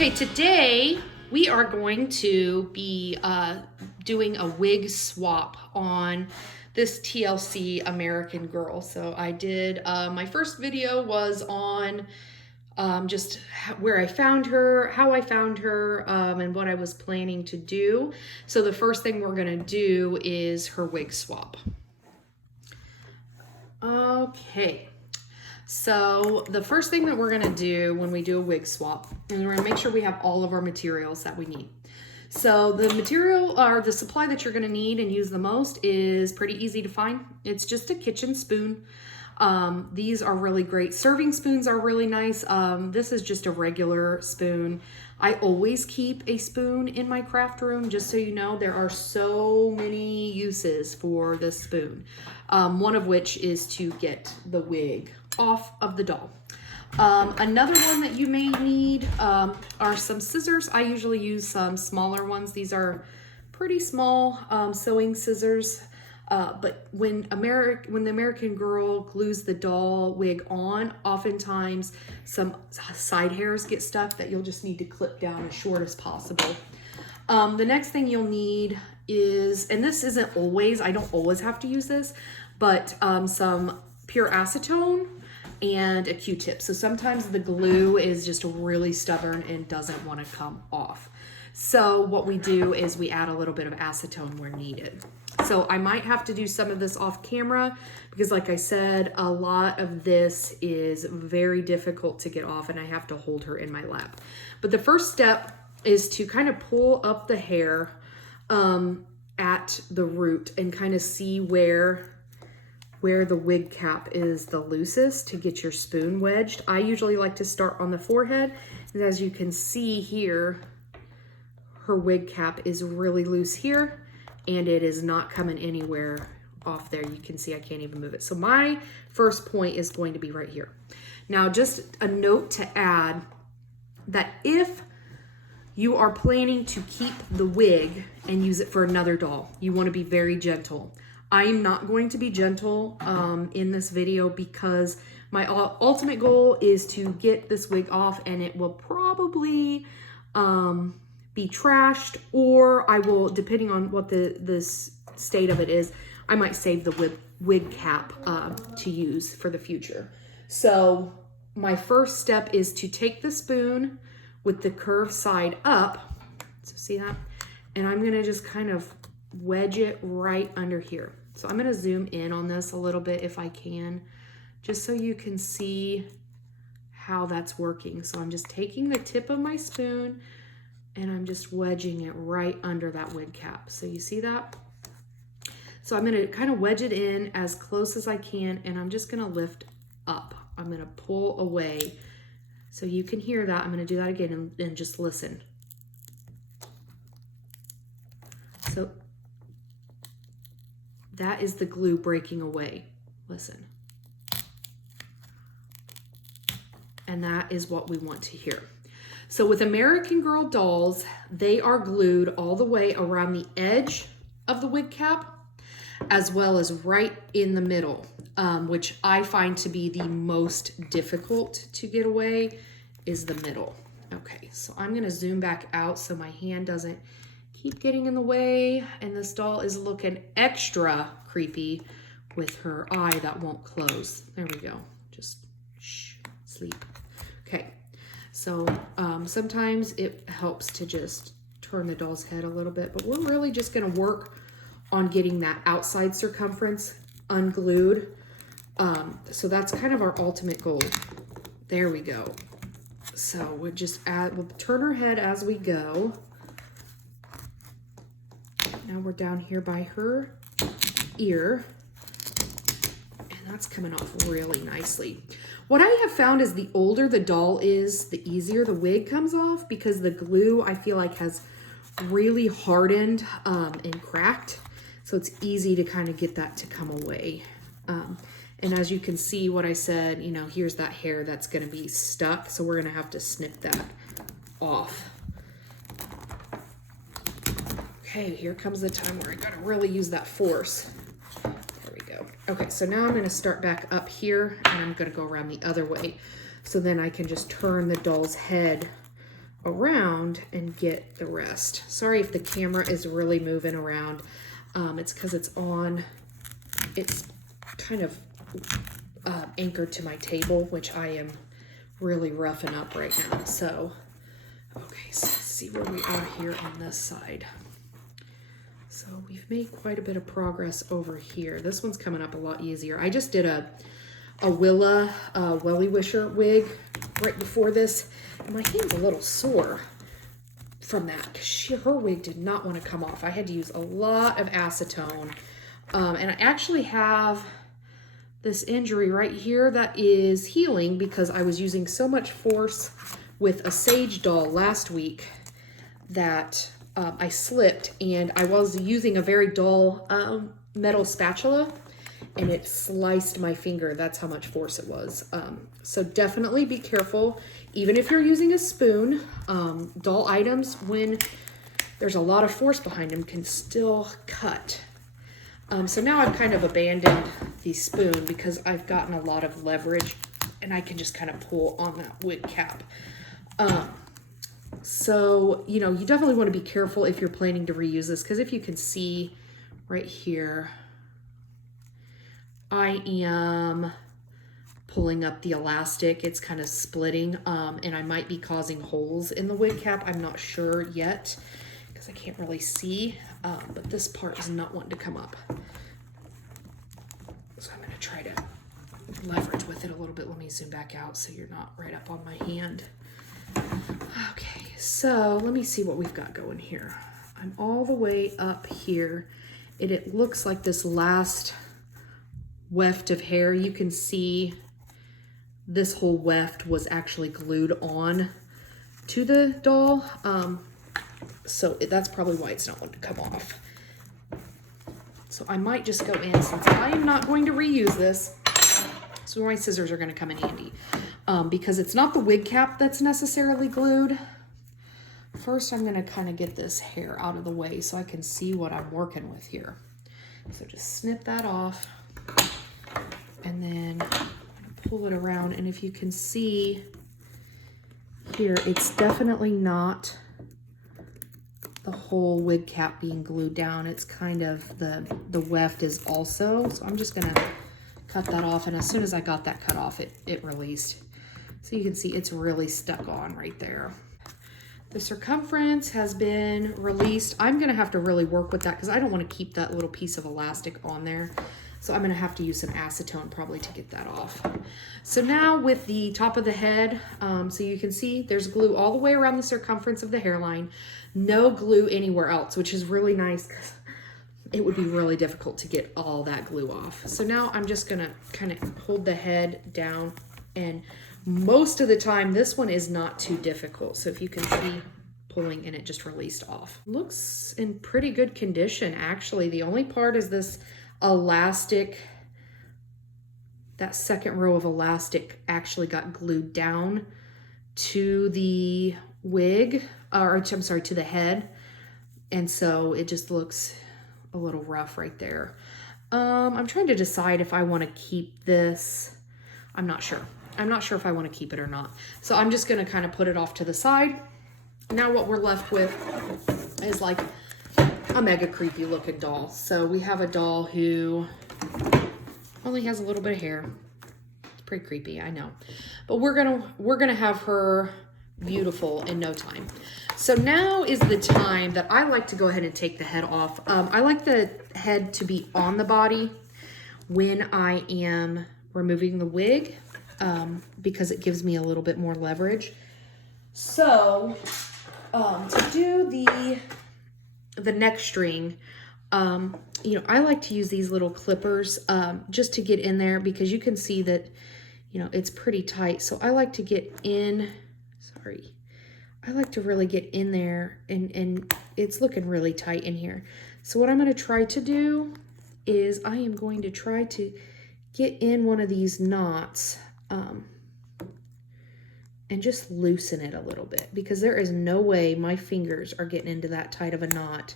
Okay, today we are going to be doing a wig swap on this TLC American Girl. So I did, my first video was on just where I found her, how I found her, and what I was planning to do. So the first thing we're gonna do is her wig swap. Okay. So the first thing that we're gonna do when we do a wig swap is we're gonna make sure we have all of our materials that we need. So the material or the supply that you're gonna need and use the most is pretty easy to find. It's just a kitchen spoon. These are really great. Serving spoons are really nice. This is just a regular spoon. I always keep a spoon in my craft room, just so you know. There are so many uses for this spoon. One of which is to get the wig off of the doll. Another one that you may need are some scissors. I usually use some smaller ones. These are pretty small sewing scissors. But when the American Girl glues the doll wig on, oftentimes some side hairs get stuck that you'll just need to clip down as short as possible. The next thing you'll need is, and this isn't always, I don't always have to use this, but some pure acetone and a Q-tip. So sometimes the glue is just really stubborn and doesn't want to come off. So what we do is we add a little bit of acetone where needed. So I might have to do some of this off camera because, like I said, a lot of this is very difficult to get off and I have to hold her in my lap. But the first step is to kind of pull up the hair at the root and kind of see where the wig cap is the loosest to get your spoon wedged. I usually like to start on the forehead. And as you can see here, her wig cap is really loose here and it is not coming anywhere off there. You can see I can't even move it. So my first point is going to be right here. Now, just a note to add that if you are planning to keep the wig and use it for another doll, you want to be very gentle. I'm not going to be gentle in this video because my ultimate goal is to get this wig off and it will probably be trashed, or I will, depending on what this state of it is, I might save the wig cap to use for the future. So my first step is to take the spoon with the curved side up, so see that? And I'm gonna just kind of wedge it right under here. So I'm gonna zoom in on this a little bit if I can, just so you can see how that's working. So I'm just taking the tip of my spoon and I'm just wedging it right under that wig cap. So you see that? So I'm gonna kind of wedge it in as close as I can and I'm just gonna lift up. I'm gonna pull away. So you can hear that. I'm gonna do that again and just listen. So that is the glue breaking away. Listen. And that is what we want to hear. So with American Girl dolls, they are glued all the way around the edge of the wig cap, as well as right in the middle, which I find to be the most difficult to get away is the middle. Okay, so I'm gonna zoom back out so my hand doesn't keep getting in the way, and this doll is looking extra creepy with her eye that won't close. There we go, just shh, sleep. Okay, so sometimes it helps to just turn the doll's head a little bit, but we're really just gonna work on getting that outside circumference unglued. So that's kind of our ultimate goal. There we go. So we'll just we'll turn her head as we go. Now we're down here by her ear, and that's coming off really nicely. What I have found is the older the doll is, the easier the wig comes off because the glue I feel like has really hardened and cracked. So it's easy to kind of get that to come away. And as you can see what I said, you know, here's that hair that's gonna be stuck. So we're gonna have to snip that off. Okay, here comes the time where I gotta really use that force. There we go. Okay, so now I'm gonna start back up here and I'm gonna go around the other way. So then I can just turn the doll's head around and get the rest. Sorry if the camera is really moving around. It's because it's kind of anchored to my table, which I am really roughing up right now. So, okay, so let's see where we are here on this side. So we've made quite a bit of progress over here. This one's coming up a lot easier. I just did a Willa Welly Wisher wig right before this, and my hand's a little sore from that because her wig did not want to come off. I had to use a lot of acetone, and I actually have this injury right here that is healing because I was using so much force with a Sage doll last week that I slipped, and I was using a very dull metal spatula, and it sliced my finger. That's how much force it was. So definitely be careful, even if you're using a spoon. Dull items, when there's a lot of force behind them, can still cut. So now I've kind of abandoned the spoon because I've gotten a lot of leverage, and I can just kind of pull on that wig cap. So, you know, you definitely want to be careful if you're planning to reuse this, because if you can see right here, I am pulling up the elastic. It's kind of splitting, and I might be causing holes in the wig cap. I'm not sure yet because I can't really see, but this part is not wanting to come up. So I'm going to try to leverage with it a little bit. Let me zoom back out so you're not right up on my hand. Okay, so let me see what we've got going here. I'm all the way up here, and it looks like this last weft of hair, you can see this whole weft was actually glued on to the doll. So that's probably why it's not wanting to come off. So I might just go in, since I am not going to reuse this. So my scissors are going to come in handy. Because it's not the wig cap that's necessarily glued. First, I'm going to kind of get this hair out of the way so I can see what I'm working with here. So just snip that off, and then pull it around. And if you can see here, it's definitely not the whole wig cap being glued down. It's kind of the weft is also. So I'm just going to cut that off, and as soon as I got that cut off, it released. So you can see it's really stuck on right there. The circumference has been released. I'm gonna have to really work with that because I don't want to keep that little piece of elastic on there. So I'm gonna have to use some acetone probably to get that off. So now with the top of the head, so you can see there's glue all the way around the circumference of the hairline, no glue anywhere else, which is really nice because it would be really difficult to get all that glue off. So now I'm just gonna kind of hold the head down, and most of the time this one is not too difficult. So if you can see, pulling and it just released off. Looks in pretty good condition actually. The only part is this elastic, that second row of elastic actually got glued down to the wig, or I'm sorry, to the head. And so it just looks a little rough right there. I'm trying to decide if I want to keep this. I'm not sure. I'm not sure if I want to keep it or not. So I'm just going to kind of put it off to the side. Now what we're left with is like a mega creepy looking doll. So we have a doll who only has a little bit of hair. It's pretty creepy, I know. But we're gonna have her beautiful in no time. So now is the time that I like to go ahead and take the head off. I like the head to be on the body when I am removing the wig, because it gives me a little bit more leverage. So to do the neck string, you know, I like to use these little clippers just to get in there, because you can see that, you know, it's pretty tight. So I like to get in, I like to really get in there, and it's looking really tight in here. So what I'm going to try to do is I am going to try to get in one of these knots and just loosen it a little bit, because there is no way my fingers are getting into that tight of a knot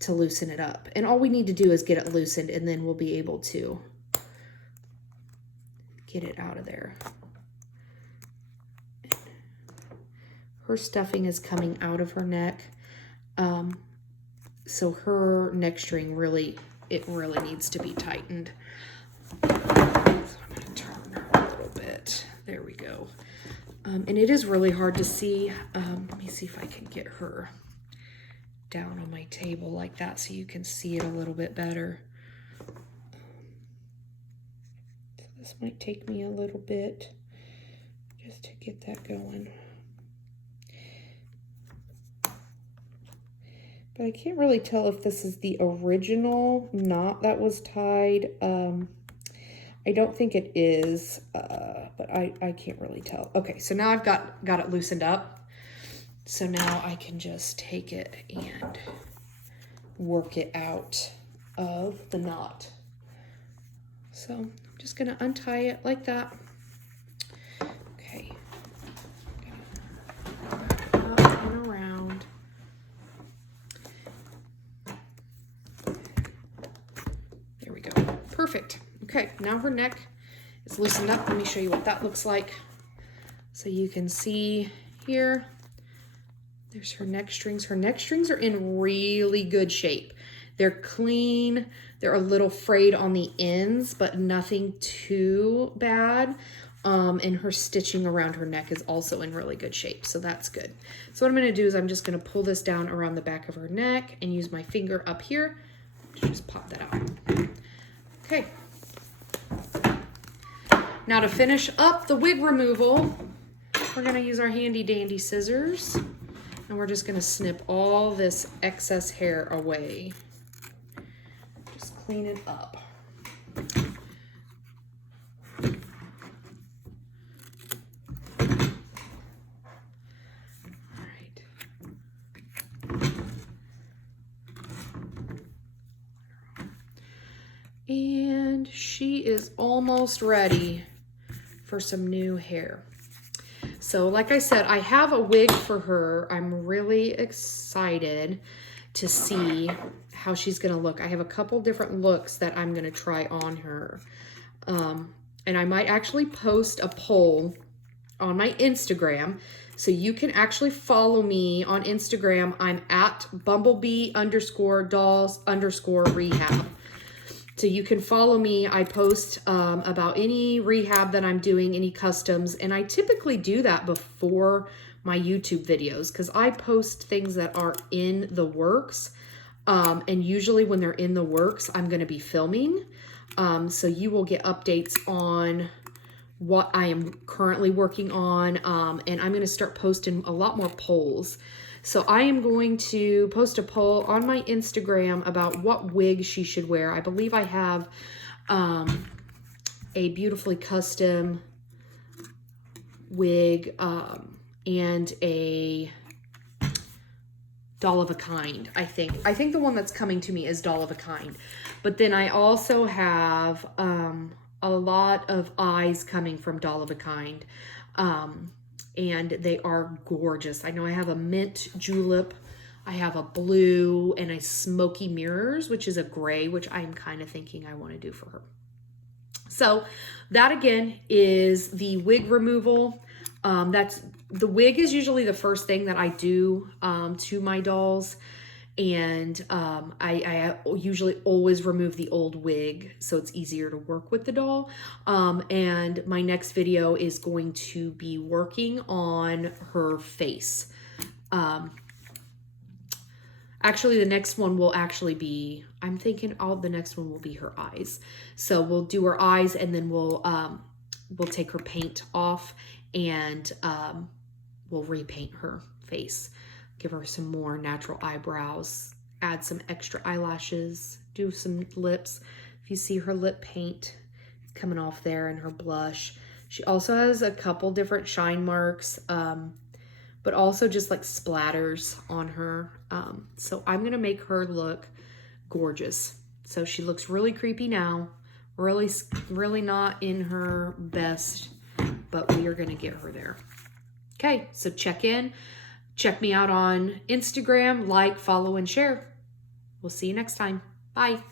to loosen it up. And all we need to do is get it loosened, and then we'll be able to get it out of there. her stuffing is coming out of her neck. So her neck string really needs to be tightened. So I'm going to turn her a little bit. There we go. And it is really hard to see. Let me see if I can get her down on my table like that so you can see it a little bit better. So this might take me a little bit just to get that going. But I can't really tell if this is the original knot that was tied. I don't think it is, but I can't really tell. Okay, so now I've got it loosened up. So now I can just take it and work it out of the knot. So I'm just gonna untie it like that. Okay. Up and around. There we go. Perfect. Okay, now her neck is loosened up. Let me show you what that looks like. So you can see here, there's her neck strings. Her neck strings are in really good shape. They're clean. They're a little frayed on the ends, but nothing too bad. And her stitching around her neck is also in really good shape, so that's good. So what I'm gonna do is I'm just gonna pull this down around the back of her neck and use my finger up here to just pop that out. Okay. Now to finish up the wig removal, we're gonna use our handy dandy scissors and we're just gonna snip all this excess hair away. Just clean it up. All right. And she is almost ready for some new hair. So like I said, I have a wig for her. I'm really excited to see how she's gonna look. I have a couple different looks that I'm gonna try on her. And I might actually post a poll on my Instagram. So you can actually follow me on Instagram. I'm at bumblebee_dolls_rehab. So you can follow me. I post about any rehab that I'm doing, any customs, and I typically do that before my YouTube videos because I post things that are in the works. And usually when they're in the works, I'm going to be filming. So you will get updates on what I am currently working on. And I'm going to start posting a lot more polls. So I am going to post a poll on my Instagram about what wig she should wear. I believe I have a beautifully custom wig and a Doll of a Kind, I think. I think the one that's coming to me is Doll of a Kind. But then I also have a lot of eyes coming from Doll of a Kind. And they are gorgeous. I know I have a mint julep, I have a blue, and a smoky mirrors, which is a gray, which I'm kind of thinking I want to do for her. So that again is the wig removal. The wig is usually the first thing that I do to my dolls. And I usually always remove the old wig so it's easier to work with the doll. And my next video is going to be working on her face. Actually, the next one will actually be, I'm thinking the next one will be her eyes. So we'll do her eyes and then we'll take her paint off and we'll repaint her face. Give her some more natural eyebrows, add some extra eyelashes, do some lips. If you see her lip paint, it's coming off there, and her blush. She also has a couple different shine marks, but also just like splatters on her. So I'm gonna make her look gorgeous. So she looks really creepy now, really not in her best, but we are gonna get her there. Okay, so check in. Check me out on Instagram, like, follow, and share. We'll see you next time. Bye.